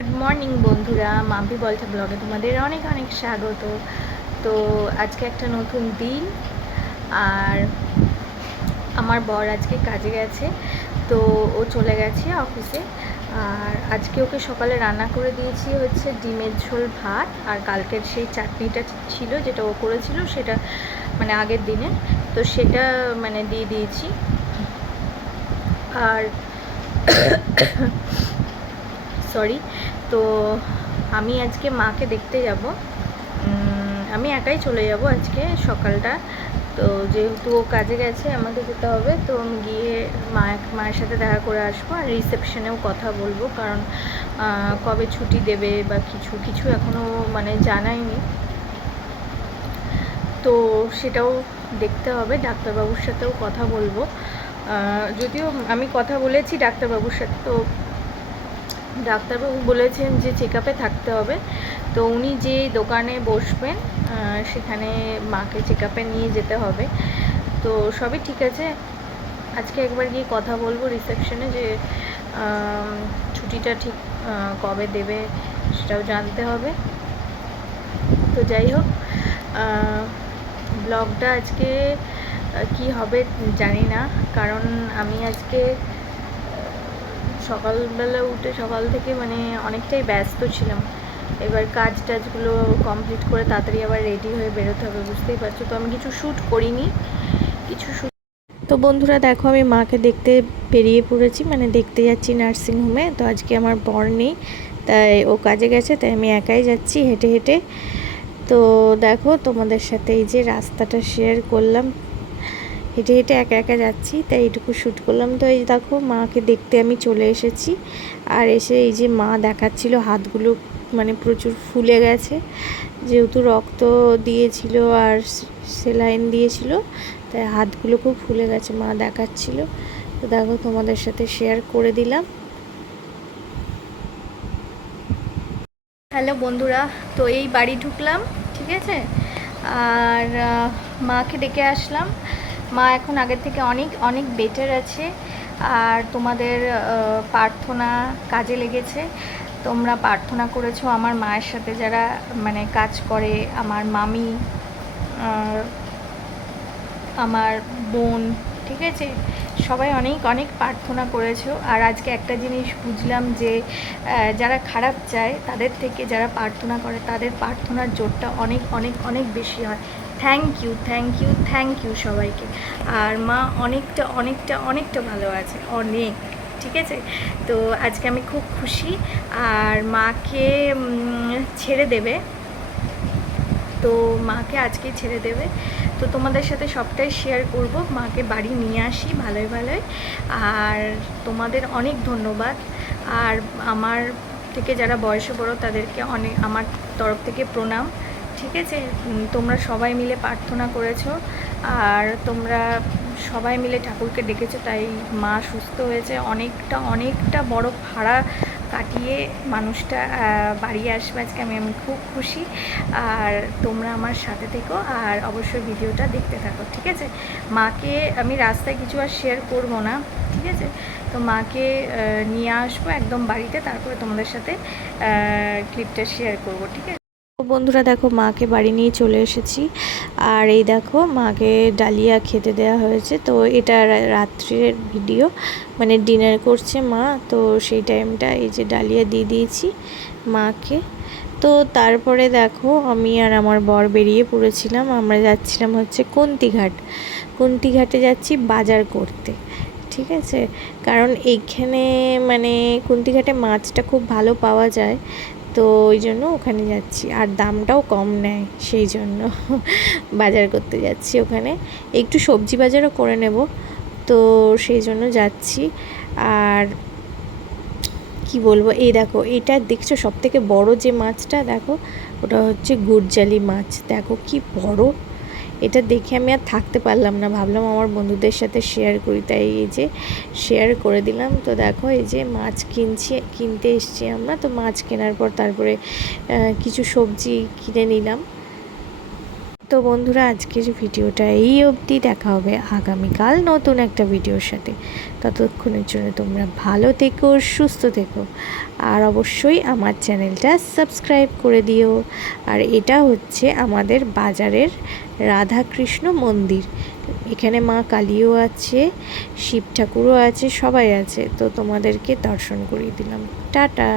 Good morning বন্ধুরা, মাম্পি বলছে ব্লগে তোমাদের অনেক অনেক স্বাগত। তো আজকে একটা নতুন দিন, আর আমার বর আজকে কাজে গেছে, তো ও চলে গেছে অফিসে। আর আজকে ওকে সকালে রান্না করে দিয়েছি হচ্ছে ডিমের ঝোল ভাত, আর কালকের সেই চাটনিটা ছিল যেটা ও করেছিল, সেটা মানে আগের দিনে, তো সেটা মানে দিয়ে দিয়েছি। আর সরি, তো আমি আজকে মাকে দেখতে যাব। আমি একাই চলে যাব আজকে সকালটা, তো যেহেতু ও কাজে গেছে আমাকে যেতে হবে, তো আমি গিয়ে মায়ের সাথে দেখা করে আসবো। আর রিসেপশনেও কথা বলবো, কারণ কবে ছুটি দেবে বা কিছু কিছু এখনও মানে জানায়নি, তো সেটাও দেখতে হবে। ডাক্তারবাবুর সাথেও কথা বলবো, যদিও আমি কথা বলেছি ডাক্তারবাবুর সাথে, তো ডাক্তারবাবু বলেছেন যে চেক আপে থাকতে হবে। তো উনি যে দোকানে বসবেন সেখানে মাকে চেক আপে নিয়ে যেতে হবে। তো সবই ঠিক আছে, আজকে একবার গিয়ে কথা বলবো রিসেপশনে যে ছুটিটা ঠিক কবে দেবে সেটাও জানতে হবে। তো যাই হোক, ব্লগটা আজকে কি হবে জানি না, কারণ আমি আজকে সকালবেলা উঠে সকাল থেকে মানে অনেকটাই ব্যস্ত ছিলাম। এবার কাজ টাজগুলো কমপ্লিট করে তাড়াতাড়ি আবার রেডি হয়ে বেরোতে হবে, বুঝতেই পারছো। তো আমি কিছু শ্যুট করিনি, কিছু শ্যুট। তো বন্ধুরা দেখো, আমি মাকে দেখতে বেরিয়ে পড়েছি, মানে দেখতে যাচ্ছি নার্সিংহোমে। তো আজকে আমার বর নেই, তাই ও কাজে গেছে, তাই আমি একাই যাচ্ছি হেঁটে হেঁটে। তো দেখো, তোমাদের সাথে এই যে রাস্তাটা শেয়ার করলাম, হেঁটে হেঁটে একা একা যাচ্ছি, তাই এইটুকু শ্যুট করলাম। তো এই দেখো, মাকে দেখতে আমি চলে এসেছি। আর এসে এই যে মা দেখাচ্ছিল হাতগুলো মানে প্রচুর ফুলে গেছে, যেহেতু রক্ত দিয়েছিল আর সেলাইন দিয়েছিল, তাই হাতগুলো খুব ফুলে গেছে, মা দেখাচ্ছিল। তো দেখো, তোমাদের সাথে শেয়ার করে দিলাম। হ্যালো বন্ধুরা, তো এই বাড়ি ঢুকলাম, ঠিক আছে। আর মাকে ডেকে আসলাম। মা এখন আগের থেকে অনেক অনেক বেটার আছে। আর তোমাদের প্রার্থনা কাজে লেগেছে। তোমরা প্রার্থনা করেছো আমার মায়ের সাথে, যারা মানে কাজ করে, আমার মামি, আমার বোন, ঠিক আছে, সবাই অনেক অনেক প্রার্থনা করেছো। আর আজকে একটা জিনিস বুঝলাম যে যারা খারাপ চায় তাদের থেকে যারা প্রার্থনা করে তাদের প্রার্থনার জোরটা অনেক অনেক অনেক বেশি হয়। Thank you, thank you, thank you সবাইকে। আর মা অনেকটা অনেকটা অনেকটা ভালো আছে, অনেক, ঠিক আছে। তো আজকে আমি খুব খুশি। আর মাকে ছেড়ে দেবে, তো মাকে আজকে ছেড়ে দেবে। তো তোমাদের সাথে সবটাই শেয়ার করব, মাকে বাড়ি নিয়ে আসি ভালোই ভালোই। আর তোমাদের অনেক ধন্যবাদ। আর আমার থেকে যারা বয়সে বড় তাদেরকে অনেক আমার তরফ থেকে প্রণাম, ঠিক আছে। তোমরা সবাই মিলে প্রার্থনা করেছো, আর তোমরা সবাই মিলে ঠাকুরকে ডেকেছো, তাই মা সুস্থ হয়েছে। অনেকটা অনেকটা বড় ভাড়া কাটিয়ে মানুষটা বাড়ি আসবে আজকে, আমি খুব খুশি। আর তোমরা আমার সাথে থেকো, আর অবশ্যই ভিডিওটা দেখতে থাকো, ঠিক আছে। মাকে আমি রাস্তায় কিছু আর শেয়ার করবো না, ঠিক আছে। তো মাকে নিয়ে আসবো একদম বাড়িতে, তারপরে তোমাদের সাথে ক্লিপটা শেয়ার করবো, ঠিক আছে। বন্ধুরা দেখো, মাকে বাড়ি নিয়ে চলে এসেছি। আর এই দেখো, মাকে ডালিয়া খেতে দেওয়া হয়েছে। তো এটা রাত্রের ভিডিও, মানে ডিনার করছে মা, তো সেই টাইমটা এই যে ডালিয়া দিয়ে দিয়েছি মাকে। তো তারপরে দেখো, আমি আর আমার বর বেরিয়ে পড়েছিলাম। আমরা যাচ্ছিলাম হচ্ছে কুন্তিঘাটে যাচ্ছি বাজার করতে, ঠিক আছে। কারণ এইখানে মানে কুন্তিঘাটে মাছটা খুব ভালো পাওয়া যায়, তো ওই জন্য ওখানে যাচ্ছি। আর দামটাও কম নেয়, সেই জন্য বাজার করতে যাচ্ছি ওখানে। একটু সবজি বাজারও করে নেব, তো সেই জন্য যাচ্ছি। আর কি বলবো, এই দেখো, এটা দেখছো সবথেকে বড় যে মাছটা, দেখো ওটা হচ্ছে গুড়জালি মাছ, দেখো কি বড়। এটা দেখে আমি আর থাকতে পারলাম না, ভাবলাম আমার বন্ধুদের সাথে শেয়ার করি, তাই এই যে শেয়ার করে দিলাম। তো দেখো, এই যে মাছ কিনতে এসছি আমরা। তো মাছ কেনার পর তারপরে কিছু সবজি কিনে নিলাম। তো বন্ধুরা, আজকের ভিডিওটা এই অবধি। দেখা হবে আগামীকাল নতুন একটা ভিডিওর সাথে। ততক্ষণের জন্য তোমরা ভালো থেকো, সুস্থ থেকো, আর অবশ্যই আমার চ্যানেলটা সাবস্ক্রাইব করে দিও। আর এটা হচ্ছে আমাদের বাজারের রাধাকৃষ্ণ মন্দির। এখানে মা কালীও আছে, শিব ঠাকুরও আছে, সবাই আছে। তো তোমাদেরকে দর্শন করিয়ে দিলাম। টাটা।